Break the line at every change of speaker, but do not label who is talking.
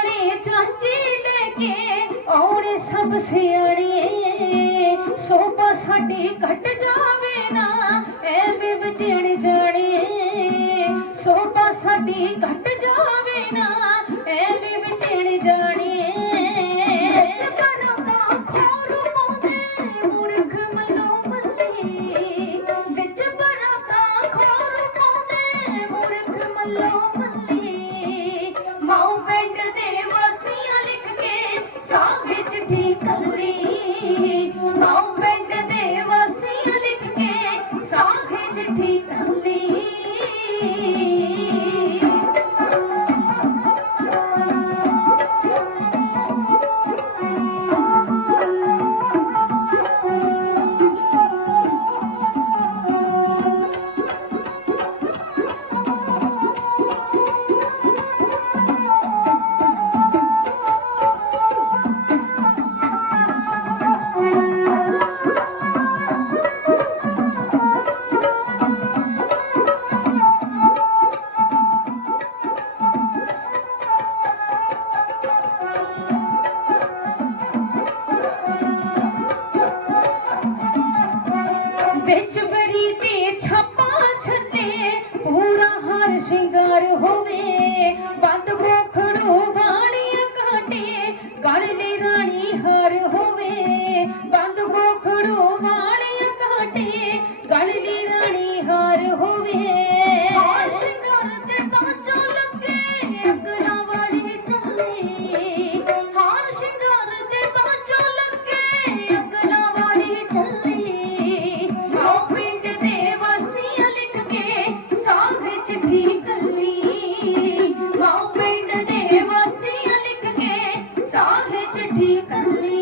ਸਿਆਣੇ ਚਾਚੇ ਲੈ ਕੇ ਆਉਣੇ ਸਭ ਸਿਆਣੇ। ਸੋਭਾ ਸਾਡੀ ਘਟ ਜਾਵੇ ਨਾ, ਐਵੇਂ ਵਜਣ ਜਾਣੇ।
ਸੋਭਾ ਸਾਡੀ ਘਟ ਜਾਵੇ ਨਾ, ਐਵੇਂ ਵਜਣ ਜਾਣੇ। ਸਾਗੇ ਕੱਲੀ ਮਾਉ ਪਿੰਡ ਦੇ ਵਾਸੀਆਂ ਲਿਖ ਕੇ ਸਾਗੇ ਚਿੱਠੀ
ਵਿੱਚ ਵਰੀ ਤੇ ਛਾਪਾ ਛੱਲੇ ਪੂਰਾ ਹਾਰ ਸ਼ਿੰਗਾਰ ਹੋਵੇ। ਬੰਦ ਕੋਖੜੋ ਵਾਣੀਆਂ ਕਾਟੇ ਗਲ ਨੇ ਰਾਣੀ ਹਾਰ ਹੋਵੇ। ਬੰਦ ਕੋਖੜੋ ਵਾਣੀਆਂ ਕਾਟੇ ਗਲ ਨੇ ਰਾਣੀ ਹਾਰ ਹੋਵੇ। हे चिठ्ठी कल्ली